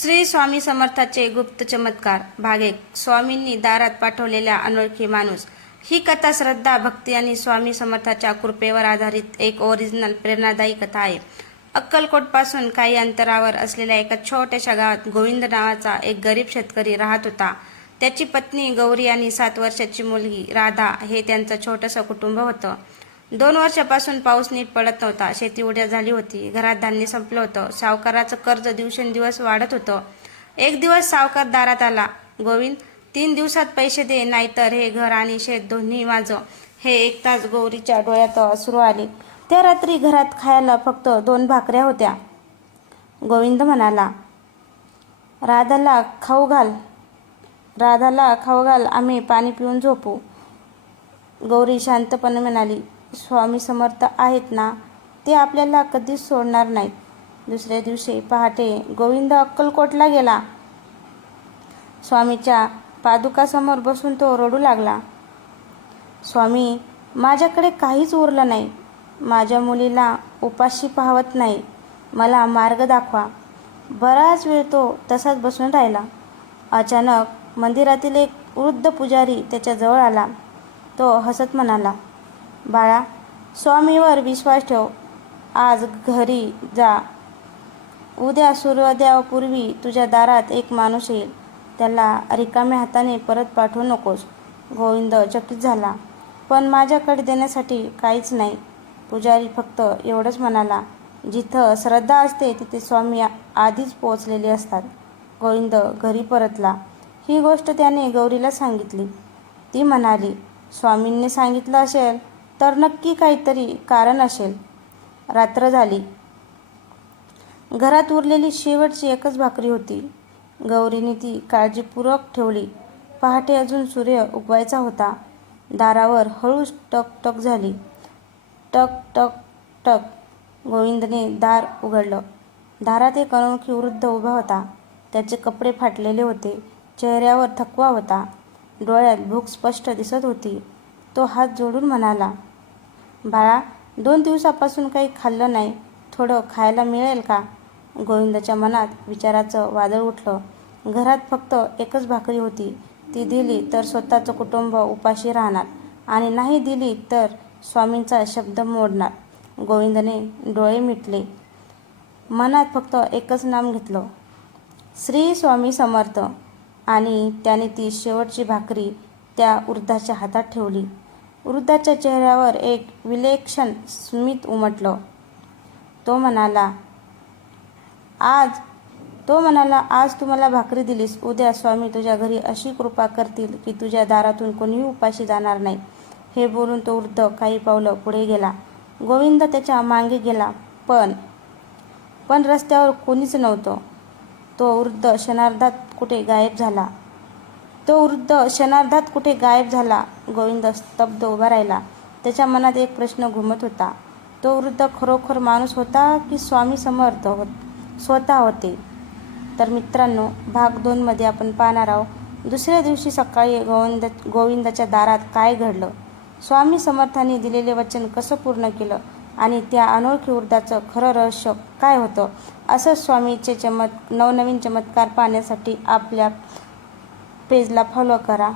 श्री स्वामी समर्थाचे गुप्त चमत्कार भाग 1. स्वामींनी दारात पाठवलेला अनोळखी माणूस. ही कथा श्रद्धा, भक्ती आणि स्वामी समर्थाच्या कृपेवर आधारित एक ओरिजिनल प्रेरणादायी कथा आहे. अक्कलकोटपासून काही अंतरावर असलेल्या एका छोट्याशा गावात गोविंद नावाचा एक गरीब शेतकरी राहत होता. त्याची पत्नी गौरी आणि 7 वर्षाची मुलगी राधा हे त्यांचं छोटंसं कुटुंब होतं. 2 वर्षापासून पाऊस नीट पडत नव्हता. शेती उद्या झाली होती. घरात धान्य संपलं होतं. सावकाराचं कर्ज दिवसेंदिवस वाढत होतं. एक दिवस सावकार दारात आला. गोविंद, 3 दिवसात पैसे दे, नाहीतर हे घर आणि शेत दोन्ही माझं. हे ऐकताच गौरीच्या डोळ्यात अश्रू आले. त्या रात्री घरात खायला फक्त 2 भाकऱ्या होत्या. गोविंद म्हणाला, राधाला खाऊ घाल, आम्ही पाणी पिऊन झोपू. गौरी शांतपणे म्हणाली, स्वामी समर्थ आहेत ना, ते आपल्याला कधीच सोडणार नाहीत. दुसऱ्या दिवशी पहाटे गोविंद अक्कलकोटला गेला. स्वामीच्या पादुकासमोर बसून तो रडू लागला. स्वामी, माझ्याकडे काहीच उरलं नाही. माझ्या मुलीला उपाशी पाहवत नाही. मला मार्ग दाखवा. बराच वेळ तो तसाच बसून राहिला. अचानक मंदिरातील एक वृद्ध पुजारी त्याच्याजवळ आला. तो हसत म्हणाला, बाळा, स्वामीवर विश्वास ठेव. आज घरी जा. उद्या सूर्योदयापूर्वी तुझ्या दारात एक माणूस येईल. त्याला रिकाम्या हाताने परत पाठवू नकोस. गोविंद चकित झाला. पण माझ्याकडे देण्यासाठी काहीच नाही. पुजारी फक्त एवढंच म्हणाला, जिथं श्रद्धा असते तिथे स्वामी आधीच पोहोचलेले असतात. गोविंद घरी परतला. ही गोष्ट त्याने गौरीला सांगितली. ती म्हणाली, स्वामींनी सांगितलं असेल तर नक्की काहीतरी कारण असेल. रात्र झाली. घरात उरलेली शेवटची एकच भाकरी होती. गौरीने ती काळजीपूर्वक ठेवली. पहाटे अजून सूर्य उगवायचा होता. दारावर हळूच टक टक झाली. टक टक टक. गोविंदने दार उघडलं. दारात एक अनोळखी वृद्ध उभा होता. त्याचे कपडे फाटलेले होते. चेहऱ्यावर थकवा होता. डोळ्यात भूक स्पष्ट दिसत होती. तो हात जोडून म्हणाला, बाळा, 2 दिवसापासून काही खाल्लं नाही. थोडं खायला मिळेल का? गोविंदाच्या मनात विचाराचं वादळ उठलं. घरात फक्त एकच भाकरी होती. ती दिली तर स्वतःचं कुटुंब उपाशी राहणार आणि नाही दिली तर स्वामींचा शब्द मोडणार. गोविंदने डोळे मिटले. मनात फक्त एकच नाम घेतलं, श्री स्वामी समर्थ. आणि त्याने ती शेवटची भाकरी त्या वृद्धाच्या हातात ठेवली. वृद्धाच्या चेहऱ्यावर एक विलक्षण स्मित उमटलं. तो म्हणाला, आज तू मला भाकरी दिलीस. उद्या स्वामी तुझ्या घरी अशी कृपा करतील की तुझ्या दारातून कोणीही उपाशी जाणार नाही. हे बोलून तो वृद्ध काही पावलं पुढे गेला. गोविंद त्याच्या मागे गेला. पण रस्त्यावर कोणीच नव्हतं. तो वृद्ध क्षणार्धात कुठे गायब झाला. गोविंद स्तब्ध उभा राहिला. त्याच्या मनात एक प्रश्न घुमत होता. तो वृद्ध खरोखर माणूस होता की स्वामी समर्थ स्वतः होते? तर मित्रांनो, भाग 2 मध्ये आपण पाहणार आहोत, दुसऱ्या दिवशी सकाळी गोविंदाच्या दारात काय घडलं, स्वामी समर्थांनी दिलेले वचन कसं पूर्ण केलं आणि त्या अनोळखी वृद्धाचं खरं रहस्य काय होतं. असंच स्वामीचे नवनवीन चमत्कार पाहण्यासाठी आपल्या पेजला फॉलो करा.